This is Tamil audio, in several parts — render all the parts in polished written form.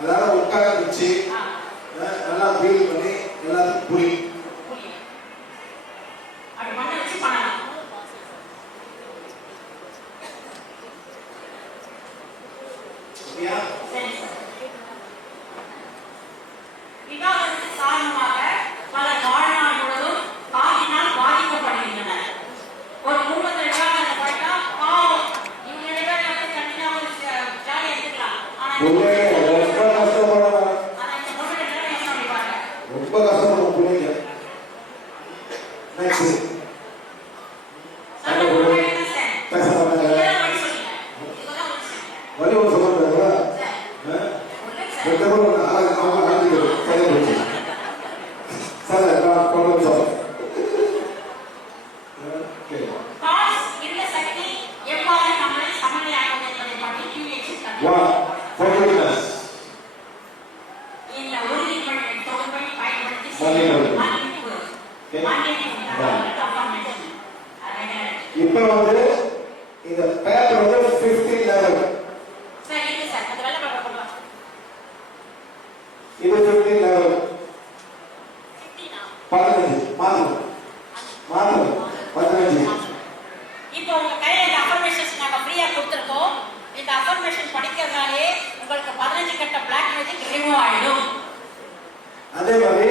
அதாவது உட்கார வச்சு நல்லா ஃபீல் பண்ணி எல்லாத்துக்கும் புரியும். இப்ப வந்து இந்த பேப்பர் வந்து 15 லெவல். சரி இது சார் அது வெள்ள பேப்பர் போடலாம். இது 15 லெவல். 15 மாத்து 15. இப்போ உங்க கையில இந்த அஃபர்மேஷன்ஸ் நாங்க ஃப்ரீயா கொடுத்திருக்கோம். இந்த அஃபர்மேஷன் படிக்கிறதாலே உங்களுக்கு 15 கட்ட பிளாக் மேஜிக் ரிமூவ் ஆயிடும். அதே மாதிரி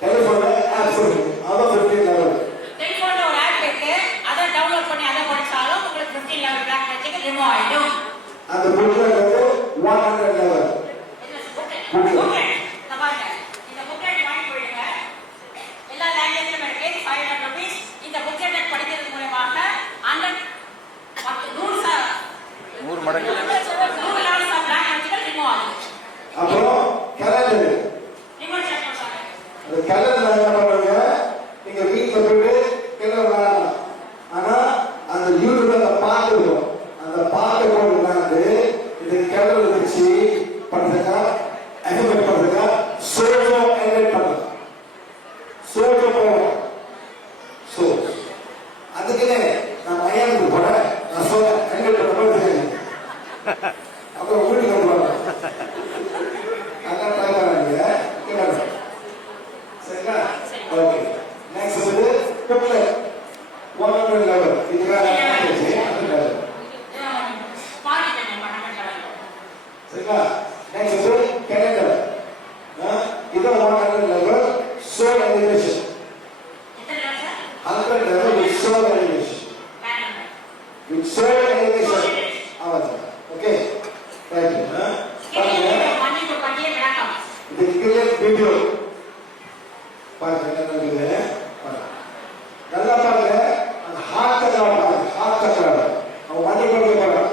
டெலிபோன்ல ஆப் இருக்கு. அது 15 லெவல். டெலிபோன்ல ஒரு ஆப் இருக்கு. அதை டவுன்லோட் பண்ணி அதை படிச்சாலும் உங்களுக்கு 15 லெவல் பிளாக் மேஜிக் ரிமூவ் ஆயிடும். அந்த புக்லெட் வந்து 100 லெவல். புக்லெட் இந்த பாருங்க. இந்த புக்லெட் வாங்கி போடுங்க. எல்லா லாங்குவேஜ்லயும் இருக்கு. 500 ரூபீஸ். இந்த புக்லெட் படிக்கிறது மூலமாக 100 மடங்கு 100 levels of black magic remove ஆகும். அப்புறம் கேலண்டர் அந்த கேலண்டர்ல என்ன பண்ணுவீங்க, நீங்க வீட்டுல போயிட்டு கேலண்டர் வாங்கலாம். ஆனா அந்த யூடியூப்ல அந்த பாட்டு இருக்கும். அந்த பாட்டை போட்டு வந்து இந்த கேலண்டர் வச்சு பண்றதுக்கா எக்ஸ்பெக்ட் பண்றதுக்கா சோஜோ எடிட் பண்ணலாம். சோஜோ போவோம். சோ அதுக்குன்னு நான் மையானுக்கு போறேன். நான் சொல்ல எடிட் பண்ண போய் அப்புறம் வீட்டுக்கு வந்துடுவாங்க. அதான் ட்ரை பண்ணாங்க. சரிங்களா? ஓகே. நெக்ஸ்ட் வந்து புக்லெட் 100 லெவல். இதுக்காக சரிங்களா? நெக்ஸ்ட் வந்து கேலண்டர். இது 100 level. So elevation 100 level with soul elevation. With soul elevation. ஆமாம். ஓகே. ரைட். இது கிளியர் வீடியோ பாருங்க. நல்லா பாருங்க. அந்த ஹார்ட் சக்கர பாருங்க. ஹார்ட் சக்கர அவன் வண்டி கொண்டு போறான்.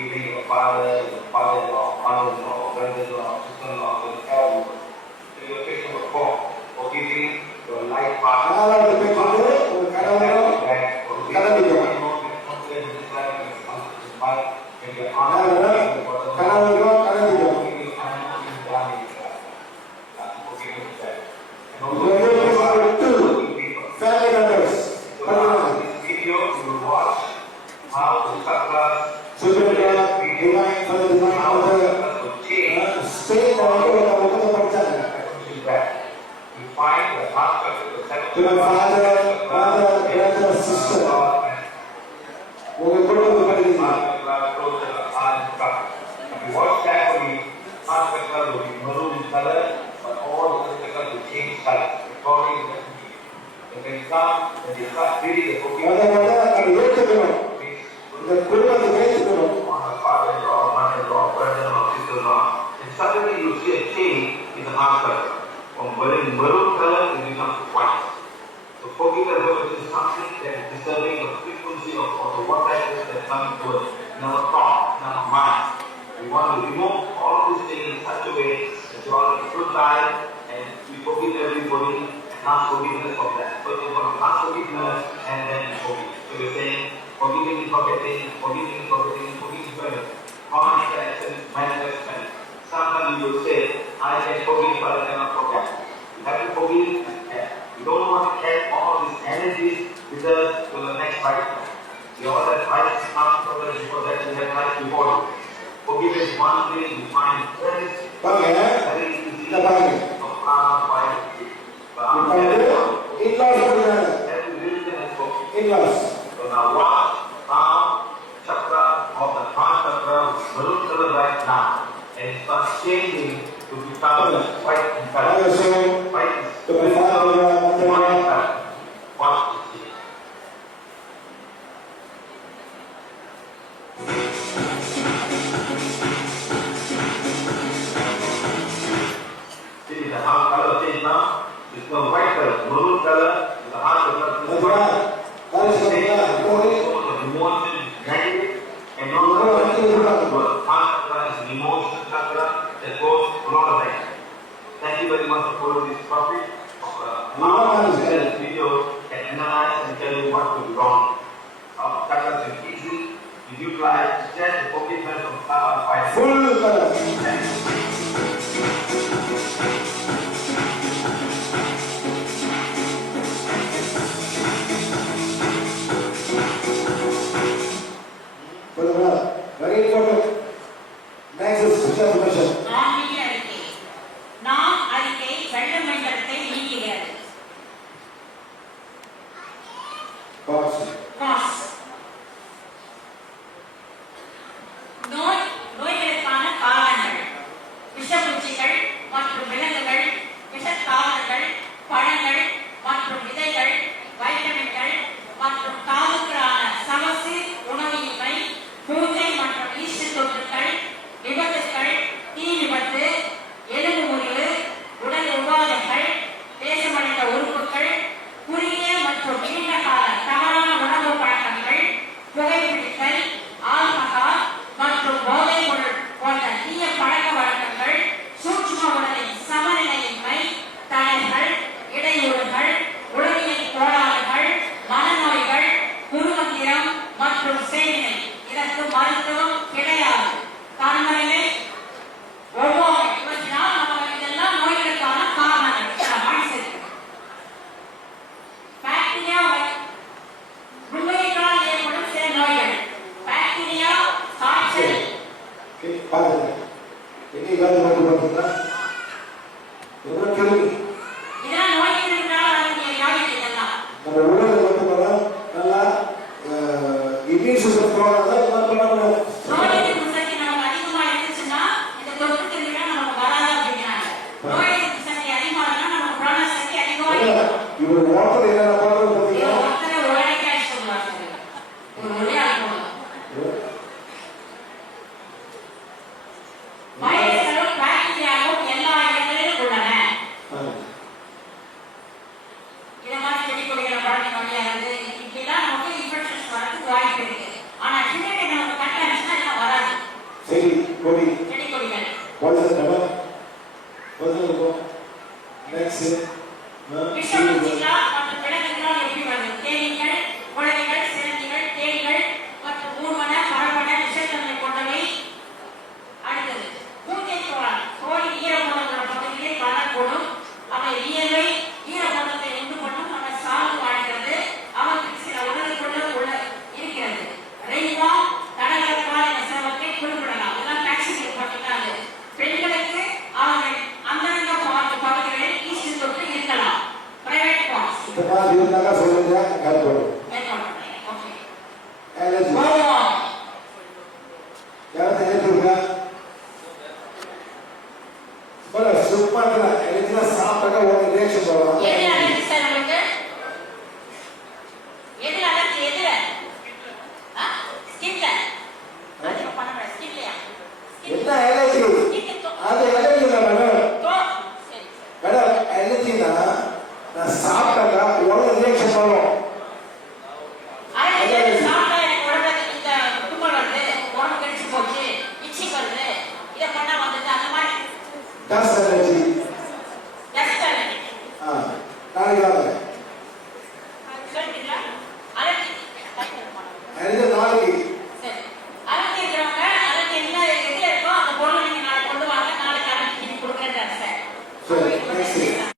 Forgiving your father, your father-in-law, brother-in-law, sister-in-law, will tell you. So you take number 4, forgiving your life partner. நாலாவது பெற்றது ஒரு கணவனும் கணவனும் கணவனும் கணவனும் family members. How to suffer, Divine for the divine mother. Spain you find the husband to my father, mother, brother, sister. If you watch carefully, husband color will be maroon in color, but all the other colors will change color. According to the when they start reading the book, the குடும்பத்தை பேசிக்கணும் on a father-in-law, mother-in-law, brother-in-law, sister-in-law, and suddenly you see a change in the heart color. From maroon color, it becomes white. So forgiveness is something that is disturbing the frequency of the water that comes to us in our thought, in our mind. We want to remove all of these things in such a way that you are in a good life and we forgive everybody and ask forgiveness of that. So you want to ask forgiveness and then forgive. So you're saying, forgiving is forgetting, forgiving is forgetting, forgiving is forgetting. Honest action, manifestation. Sometimes you will say, I can forgive but I cannot forget. You have to forgive and care. You don't want to carry all these energies with us to the next lifetime. You all that life after that, before that, you have life before you. Forgiveness is one thing you find very easy. இந்த பாருங்க in-laws So now watch how chakra of the heart chakra maroon color right now and it starts changing to become white in color. White is white color. Watch this. See the heart color change now? It's no white color, maroon color, the heart chakra is white. Emotion is negative and not heart chakra is an emotional chakra that goes a lot of things. Thank you very much for following this topic. This video can analyze and tell you what could be wrong. Chakras is easy. You utilize just the forgiveness of Sava by full color. Very important. Next is information. நாம் அறிக்கை வெள்ள மண்டலத்தை நீக்குகிறது. நோய்களுக்கான காரணங்கள் விஷப்பூச்சிகள் மற்றும் விலங்குகள், விஷத்தாவரங்கள், பழங்கள் மற்றும் விதைகள், வைட்டமின்கள் மற்றும் காவுக்கான சமசு உணவின்மை, பூஞ்சை மற்றும் ஈஸ்ட் தொற்றுகள், விபத்துக்கள், தீ விபத்து, எலும்பு முறிவு, உடல் உபாதைகள், தேசமடைந்த உறுப்புகள், குறுகிய மற்றும் நீண்ட கால தவறான உணவு பழக்கங்கள், புகைப்பிடித்தல், ஆல்கஹால் மற்றும் போதைப் பொருள் போன்ற தீய பழக்க வழக்கங்கள், சூட்சும உடலின் சமநிலையின்மை, தடைகள், இடையூறுகள், உளவியல் கோளாறுகள், மனநோய்கள், குருமந்திரம் மற்றும் சேவினை. இதற்கு மருத்துவம் கிடையாது. காரணங்களே ஒவ்வொரு இவற்றினால் நம்ம இதெல்லாம் நோய்களுக்கான காரணங்கள். பாக்டீரியா நுண்ணுயிர்களால் ஏற்படும் சில நோய்கள். பாக்டீரியா, காய்ச்சல். பாருங்க என்னைக்காவது வந்து பார்த்தீங்கன்னா ஒரு கேள்வி இதெல்லாம் நோய்களினால் வரக்கூடிய வியாதிகள் இதெல்லாம். நம்ம உடலில் வந்து பார்த்தா நல்லா இம்யூன் சிஸ்டம் போகிறதா என்ன பண்ணணும்? நோய் எதிர்ப்பு சக்தி நமக்கு அதிகமா இருந்துச்சுன்னா இந்த தொற்று கிருமிகள் நமக்கு வராது அப்படிங்கிறாங்க. நோய் எதிர்ப்பு சக்தி அதிகமா இருந்தா நமக்கு பிராண சக்தி அதிகமா இருக்கும். இவர் வார்த்தை என்ன பண்ணுறது பார்த்தீங்கன்னா ஒருத்தரை உழைக்காய் சொல்லுவாங்க. ஒரு உரையாடல் போகணும். வைரஸ்களும் பாக்டீரியாவும் எல்லா இடங்களிலும் உள்ளன. இதை மாதிரி செடி கொடிகளை பழக்க முடியாது. இப்படிலாம் நமக்கு இன்ஃபெக்ஷன்ஸ் வரதுக்கு வாய்ப்பு இருக்கு. ஆனா சின்னதை நமக்கு கட்டாச்சுன்னா இதெல்லாம் வராது. செடி கொடி செடி கொடிகள் Poison never. Poison go. Next. விஷம் குடிச்சா மற்ற விலங்குகளால் எப்படி வருது? தேனீக்கள், குழந்தைகள், சிலந்திகள், தேனீகள் மற்றும் ஊர்வன, பரவன, விஷத்தன்மை கொண்டவை. அடுத்தது பூஞ்சை தோழன். தோலின் ஈரப்பதங்களோட பகுதியிலே காணக்கூடும். அவை வியர்வை, ஈரப்பதத்தை உண்டு பண்ணும். அவை சாவு வாழ்கிறது. அவற்றுக்கு சில உணர்வுகளும் இருக்கிறது. ரெய்வா, தடகரப்பால் என்ற சிலவற்றை குறிப்பிடலாம். இதெல்லாம் டாக்ஸிகள் பற்றினாங்க. பெண்களுக்கு அவர்கள் அந்தரங்க பகுதிகளில் ஈஸ்ட் தொற்று இருக்கலாம். Private parts. இந்த மாதிரி இருந்தாங்க சொல்லுங்க கரெக்ட். ஓகே. அலர்ஜி. யாரும் தெரியுங்க? பல சும்மாடல அலர்ஜினா சாப்பிட்டா ஒரு ரியாக்ஷன் வரும். எது அலர்ஜி சார் உங்களுக்கு? எது அலர்ஜி எதுல? ஸ்கின்ல. அது பண்ணற ஸ்கின்லயா? என்ன அலர்ஜி? அது அலர்ஜி இல்ல மேடம். சரி சரி. மேடம் அலர்ஜினா நான் சாப்பிட்டா ஒரு ரியாக்ஷன் வரும். அலர்ஜி சாப்பிட்டா எனக்கு உடம்புல இந்த தும்மல் வருது, உடம்பு கடிச்சு போச்சு, இச்சி வருது. இத பண்ணா வந்தது அந்த மாதிரி. That's